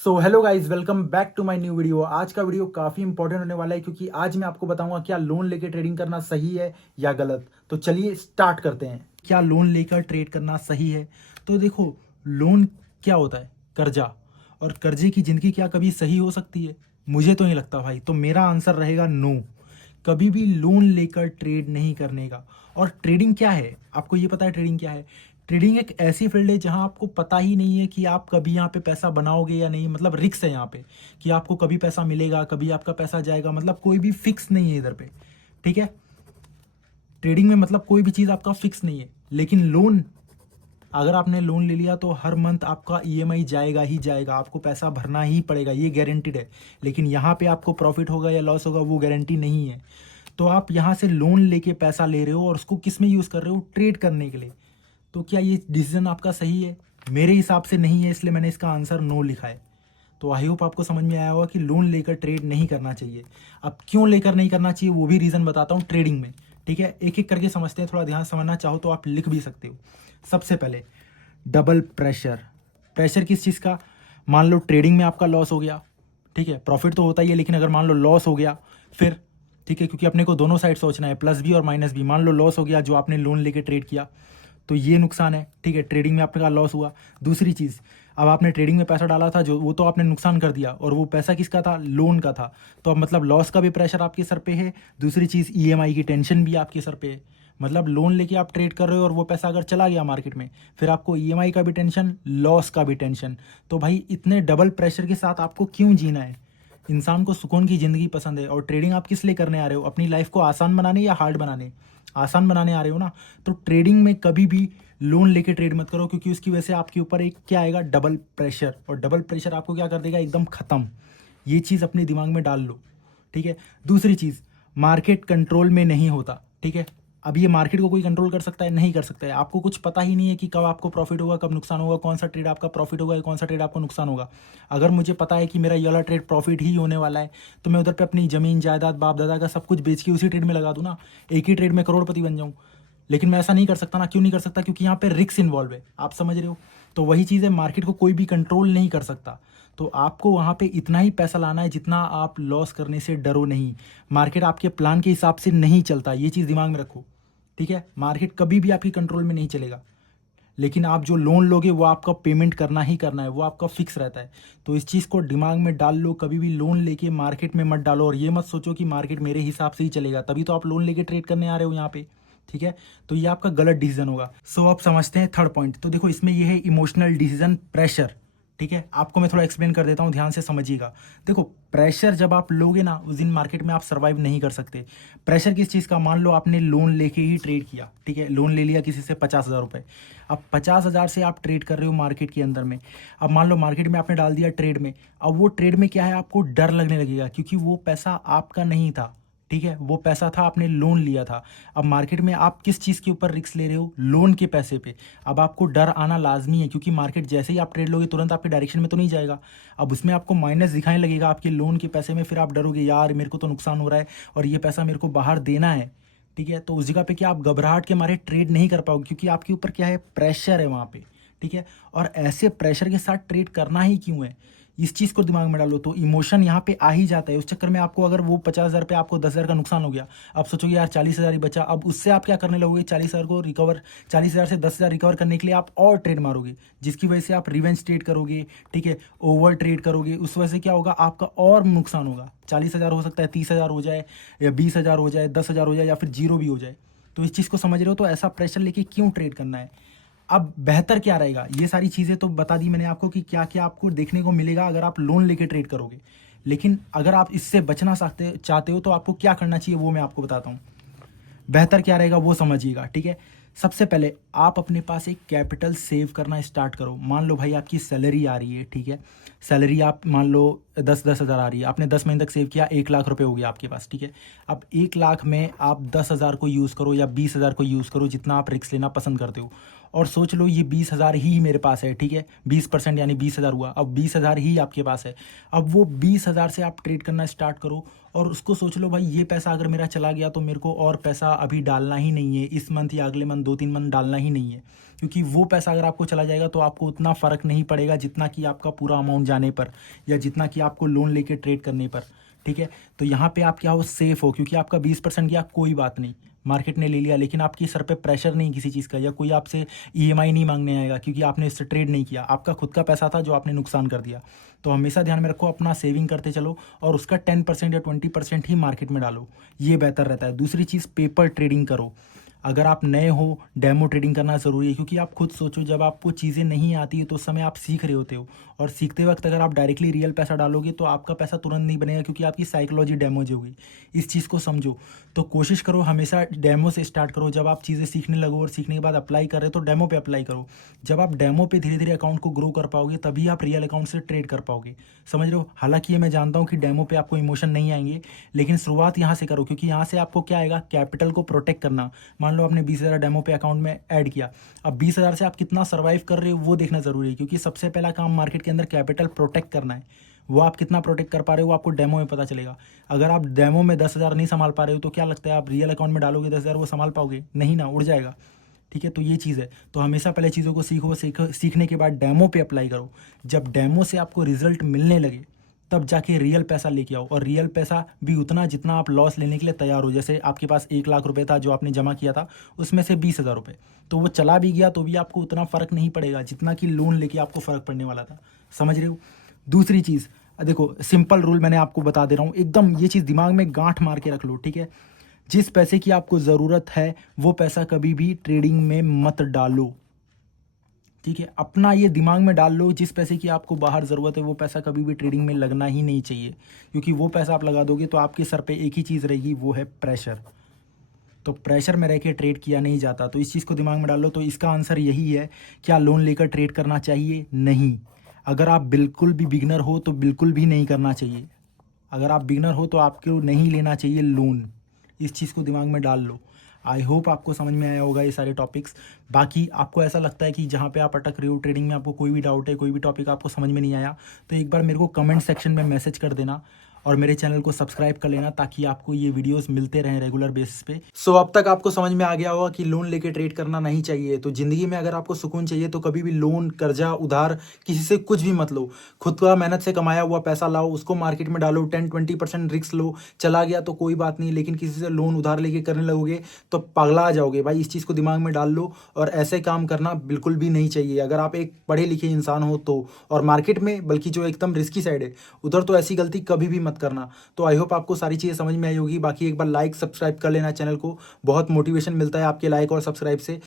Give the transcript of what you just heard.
So hello guys, welcome back to my new video. आज का video काफ़ी important होने वाला है क्योंकि आज मैं आपको बताऊंगा क्या लोन लेके ट्रेडिंग करना सही है या गलत। तो चलिए स्टार्ट करते हैं। क्या लोन लेकर ट्रेड करना सही है? तो देखो, लोन क्या होता है? कर्जा। और कर्जे की ज़िंदगी क्या कभी सही हो सकती है? मुझे तो नहीं लगता भाई। तो मेरा आंसर रहेगा नो। कभी भी लोन लेकर ट्रेड नहीं करने का। और ट्रेडिंग क्या है? आपको ये पता है ट्रेडिंग क्या है? ट्रेडिंग एक ऐसी फील्ड है जहां आपको पता ही नहीं है कि आप कभी यहाँ पे पैसा बनाओगे या नहीं। मतलब रिस्क है यहाँ पे कि आपको कभी पैसा मिलेगा, कभी आपका पैसा जाएगा। मतलब कोई भी फिक्स नहीं है इधर पे। ठीक है? ट्रेडिंग में मतलब कोई भी चीज़ आपका फिक्स नहीं है। लेकिन लोन, अगर आपने लोन ले लिया तो हर मंथ आपका ईएमआई जाएगा ही जाएगा, आपको पैसा भरना ही पड़ेगा, ये गारंटीड है। लेकिन यहाँ पे आपको प्रॉफिट होगा या लॉस होगा वो गारंटी नहीं है। तो आप यहाँ से लोन लेके पैसा ले रहे हो और उसको किस में यूज़ कर रहे हो? ट्रेड करने के लिए। तो क्या ये डिसीजन आपका सही है? मेरे हिसाब से नहीं है, इसलिए मैंने इसका आंसर नो लिखा है। तो आई होप आपको समझ में आया होगा कि लोन लेकर ट्रेड नहीं करना चाहिए। अब क्यों लेकर नहीं करना चाहिए वो भी रीज़न बताता हूँ ट्रेडिंग में। ठीक है, एक एक करके समझते हैं। थोड़ा ध्यान समझना चाहो तो आप लिख भी सकते हो। सबसे पहले, डबल प्रेशर। प्रेशर किस चीज़ का? मान लो ट्रेडिंग में आपका लॉस हो गया, ठीक है, प्रॉफिट तो होता ही है, लेकिन अगर मान लो लॉस हो गया फिर, ठीक है, क्योंकि अपने को दोनों साइड सोचना है, प्लस भी और माइनस भी। मान लो लॉस हो गया जो आपने लोन लेके ट्रेड किया, तो ये नुकसान है। ठीक है, ट्रेडिंग में आपका लॉस हुआ। दूसरी चीज़, अब आपने ट्रेडिंग में पैसा डाला था जो, वो तो आपने नुकसान कर दिया, और वो पैसा किसका था? लोन का था। तो अब मतलब लॉस का भी प्रेशर आपके सर पे है। दूसरी चीज़, ईएमआई की टेंशन भी आपके सर पे है। मतलब लोन लेके आप ट्रेड कर रहे हो और वो पैसा अगर चला गया मार्केट में, फिर आपको ईएमआई का भी टेंशन, लॉस का भी टेंशन। तो भाई इतने डबल प्रेशर के साथ आपको क्यों जीना है? इंसान को सुकून की ज़िंदगी पसंद है। और ट्रेडिंग आप किस लिए करने आ रहे हो? अपनी लाइफ को आसान बनाने या हार्ड बनाने? आसान बनाने आ रहे हो ना। तो ट्रेडिंग में कभी भी लोन लेके ट्रेड मत करो, क्योंकि उसकी वजह से आपके ऊपर एक क्या आएगा? Double pressure. और डबल प्रेशर आपको क्या कर देगा? एकदम ख़त्म। ये चीज़ अपने दिमाग में डाल लो। ठीक है। दूसरी चीज़, मार्केट कंट्रोल में नहीं होता। ठीक है, अब ये मार्केट को कोई कंट्रोल कर सकता है? नहीं कर सकता है। आपको कुछ पता ही नहीं है कि कब आपको प्रॉफिट होगा, कब नुकसान होगा, कौन सा ट्रेड आपका प्रॉफिट होगा, कौन सा ट्रेड आपको नुकसान होगा। अगर मुझे पता है कि मेरा ये वाला ट्रेड प्रॉफिट ही होने वाला है, तो मैं उधर पे अपनी ज़मीन जायदाद बाप दादा का सब कुछ बेच के उसी ट्रेड में लगा दूँ ना। एक ही ट्रेड में करोड़पति बन जाऊँ। लेकिन मैं ऐसा नहीं कर सकता ना। क्यों नहीं कर सकता? क्योंकि यहाँ पे रिस्क इन्वॉल्व है। आप समझ रहे हो? तो वही चीज़ है, मार्केट को कोई भी कंट्रोल नहीं कर सकता। तो आपको वहाँ पे इतना ही पैसा लाना है जितना आप लॉस करने से डरो नहीं। मार्केट आपके प्लान के हिसाब से नहीं चलता, ये चीज़ दिमाग में रखो। ठीक है, मार्केट कभी भी आपकी कंट्रोल में नहीं चलेगा। लेकिन आप जो लोन लोगे वो आपका पेमेंट करना ही करना है, वो आपका फिक्स रहता है। तो इस चीज़ को दिमाग में डाल लो। कभी भी लोन लेके मार्केट में मत डालो, और ये मत सोचो कि मार्केट मेरे हिसाब से ही चलेगा, तभी तो आप लोन लेके ट्रेड करने आ रहे हो यहाँ पे। ठीक है, तो ये आपका गलत डिसीजन होगा। सो अब समझते हैं थर्ड पॉइंट। तो देखो, इसमें ये है इमोशनल डिसीजन, प्रेशर। ठीक है, आपको मैं थोड़ा एक्सप्लेन कर देता हूँ, ध्यान से समझिएगा। देखो, प्रेशर जब आप लोगे ना, उस दिन मार्केट में आप सर्वाइव नहीं कर सकते। प्रेशर किस चीज़ का? मान लो आपने लोन लेके ही ट्रेड किया। ठीक है, लोन ले लिया किसी से 50,000 रुपये। अब 50,000 से आप ट्रेड कर रहे हो मार्केट के अंदर में। अब मान लो मार्केट में आपने डाल दिया ट्रेड में। अब वो ट्रेड में क्या है? आपको डर लगने लगेगा, क्योंकि वो पैसा आपका नहीं था। ठीक है, वो पैसा था, आपने लोन लिया था। अब मार्केट में आप किस चीज़ के ऊपर रिस्क ले रहे हो? लोन के पैसे पे। अब आपको डर आना लाजमी है, क्योंकि मार्केट जैसे ही आप ट्रेड लोगे तुरंत आपके डायरेक्शन में तो नहीं जाएगा। अब उसमें आपको माइनस दिखाने लगेगा आपके लोन के पैसे में। फिर आप डरोगे, यार मेरे को तो नुकसान हो रहा है और ये पैसा मेरे को बाहर देना है। ठीक है, तो उस जगह पे क्या आप घबराहट के मारे ट्रेड नहीं कर पाओगे, क्योंकि आपके ऊपर क्या है? प्रेशर है वहाँ पे। ठीक है, और ऐसे प्रेशर के साथ ट्रेड करना ही क्यों है? इस चीज़ को दिमाग में डालो। तो इमोशन यहाँ पे आ ही जाता है। उस चक्कर में आपको, अगर वो 50,000 पे आपको 10,000 का नुकसान हो गया, आप सोचोगे यार 40,000 ही बचा। अब उससे आप क्या करने लगोगे? 40,000 को रिकवर, 40,000 से 10,000 रिकवर करने के लिए आप और ट्रेड मारोगे, जिसकी वजह से आप रिवेंज ट्रेड करोगे। ठीक है, ओवर ट्रेड करोगे। उस वजह से क्या होगा? आपका और नुकसान होगा। 40,000 हो सकता है 30,000 हो जाए, या 20,000 हो जाए, 10,000 हो जाए, या फिर जीरो भी हो जाए। तो इस चीज़ को समझ रहे हो? तो ऐसा प्रेशर लेके क्यों ट्रेड करना है? अब बेहतर क्या रहेगा? ये सारी चीज़ें तो बता दी मैंने आपको कि क्या क्या आपको देखने को मिलेगा अगर आप लोन लेके ट्रेड करोगे। लेकिन अगर आप इससे बचना चाहते हो तो आपको क्या करना चाहिए वो मैं आपको बताता हूँ। बेहतर क्या रहेगा वो समझिएगा। ठीक है, सबसे पहले आप अपने पास एक कैपिटल सेव करना स्टार्ट करो। मान लो भाई आपकी सैलरी आ रही है। ठीक है, सैलरी आप मान लो 10,000 आ रही है, आपने 10 महीने तक सेव किया, 1 लाख रुपए हो गया आपके पास, ठीक है। अब 1 लाख में आप 10,000 को यूज़ करो या 20,000 को यूज़ करो, जितना आप रिस्क लेना पसंद करते हो, और सोच लो ये 20,000 ही मेरे पास है, ठीक है। 20% यानी 20,000 हुआ, अब 20,000 ही आपके पास है। अब वो 20,000 से आप ट्रेड करना स्टार्ट करो और उसको सोच लो भाई ये पैसा अगर मेरा चला गया तो मेरे को और पैसा अभी डालना ही नहीं है, इस मंथ या अगले मंथ 2-3 मंथ डालना ही नहीं है, क्योंकि वो पैसा अगर आपको चला जाएगा तो आपको उतना फ़र्क नहीं पड़ेगा जितना कि आपका पूरा अमाउंट जाने पर या जितना कि आपको लोन लेके ट्रेड करने पर, ठीक है। तो यहाँ पे आप क्या हो, सेफ़ हो, क्योंकि आपका 20% गया कोई बात नहीं, मार्केट ने ले लिया, लेकिन आपके सर पे प्रेशर नहीं किसी चीज़ का, या कोई आपसे ईएमआई नहीं मांगने आएगा क्योंकि आपने इससे ट्रेड नहीं किया, आपका खुद का पैसा था जो आपने नुकसान कर दिया। तो हमेशा ध्यान में रखो, अपना सेविंग करते चलो और उसका 10% या 20% ही मार्केट में डालो, ये बेहतर रहता है। दूसरी चीज़, पेपर ट्रेडिंग करो। अगर आप नए हो, डेमो ट्रेडिंग करना ज़रूरी है, क्योंकि आप खुद सोचो जब आपको चीज़ें नहीं आती है तो उस समय आप सीख रहे होते हो, और सीखते वक्त अगर आप डायरेक्टली रियल पैसा डालोगे तो आपका पैसा तुरंत नहीं बनेगा, क्योंकि आपकी साइकोलॉजी डैमेज होगी। इस चीज़ को समझो। तो कोशिश करो हमेशा डेमो से स्टार्ट करो। जब आप चीज़ें सीखने लगो और सीखने के बाद अप्लाई कर रहे हो तो डेमो पे अप्लाई करो। जब आप डेमो पे धीरे धीरे अकाउंट को ग्रो कर पाओगे तभी आप रियल अकाउंट से ट्रेड कर पाओगे, समझ रहे हो। हालांकि ये मैं जानता हूँ कि डेमो पे आपको इमोशन नहीं आएंगे, लेकिन शुरुआत यहाँ से करो, क्योंकि यहाँ से आपको क्या आएगा, कैपिटल को प्रोटेक्ट करना। मान लो आपने 20,000 डेमो पे अकाउंट में ऐड किया, अब 20,000 से आप कितना सर्वाइव कर रहे हो वो देखना ज़रूरी है, क्योंकि सबसे पहला काम मार्केट के अंदर कैपिटल प्रोटेक्ट करना है। वो आप कितना प्रोटेक्ट कर पा रहे हो वो आपको डेमो में पता चलेगा। अगर आप डेमो में 10,000 नहीं संभाल पा रहे हो तो क्या लगता है आप रियल अकाउंट में डालोगे 10,000, वो संभाल पाओगे? नहीं ना, उड़ जाएगा, ठीक है। तो ये चीज़ है, तो हमेशा पहले चीज़ों को सीखने के बाद डेमो पे अप्लाई करो। जब डेमो से आपको रिजल्ट मिलने लगे तब जाके रियल पैसा लेके आओ, और रियल पैसा भी उतना जितना आप लॉस लेने के लिए तैयार हो। जैसे आपके पास 1 लाख रुपए था जो आपने जमा किया था, उसमें से 20,000 रुपये, तो वो चला भी गया तो भी आपको उतना फ़र्क नहीं पड़ेगा जितना कि लोन लेके आपको फ़र्क पड़ने वाला था, समझ रहे हो। दूसरी चीज़ देखो, सिंपल रूल मैंने आपको बता दे रहा हूँ, एकदम ये चीज़ दिमाग में गांठ मार के रख लो, ठीक है। जिस पैसे की आपको ज़रूरत है वो पैसा कभी भी ट्रेडिंग में मत डालो, ठीक है। अपना ये दिमाग में डाल लो, जिस पैसे की आपको बाहर ज़रूरत है वो पैसा कभी भी ट्रेडिंग में लगना ही नहीं चाहिए, क्योंकि वो पैसा आप लगा दोगे तो आपके सर पे एक ही चीज़ रहेगी, वो है प्रेशर। तो प्रेशर में रह के ट्रेड किया नहीं जाता, तो इस चीज़ को दिमाग में डाल लो। तो इसका आंसर यही है, क्या लोन लेकर ट्रेड करना चाहिए? नहीं। अगर आप बिल्कुल भी बिगनर हो तो बिल्कुल भी नहीं करना चाहिए। अगर आप बिगनर हो तो आपको नहीं लेना चाहिए लोन, इस चीज़ को दिमाग में डाल लो। आई होप आपको समझ में आया होगा ये सारे टॉपिक्स। बाकी आपको ऐसा लगता है कि जहाँ पे आप अटक रहे हो ट्रेडिंग में, आपको कोई भी डाउट है, कोई भी टॉपिक आपको समझ में नहीं आया, तो एक बार मेरे को कमेंट सेक्शन में मैसेज कर देना और मेरे चैनल को सब्सक्राइब कर लेना, ताकि आपको ये वीडियोस मिलते रहें रेगुलर बेसिस पे। सो अब तक आपको समझ में आ गया होगा कि लोन लेके ट्रेड करना नहीं चाहिए। तो ज़िंदगी में अगर आपको सुकून चाहिए तो कभी भी लोन, कर्जा, उधार किसी से कुछ भी मत लो। खुद का मेहनत से कमाया हुआ पैसा लाओ, उसको मार्केट में डालो, 10-20% रिस्क लो। चला गया तो कोई बात नहीं, लेकिन किसी से लोन उधार लेके करने लगोगे तो पगला जाओगे भाई। इस चीज़ को दिमाग में डाल लो, और ऐसे काम करना बिल्कुल भी नहीं चाहिए अगर आप एक पढ़े लिखे इंसान हो तो। और मार्केट में, बल्कि जो एकदम रिस्की साइड है उधर तो ऐसी गलती कभी भी मत करना। तो आई होप आपको सारी चीज़ें समझ में आई होगी। बाकी एक बार लाइक सब्सक्राइब कर लेना चैनल को, बहुत मोटिवेशन मिलता है आपके लाइक और सब्सक्राइब से।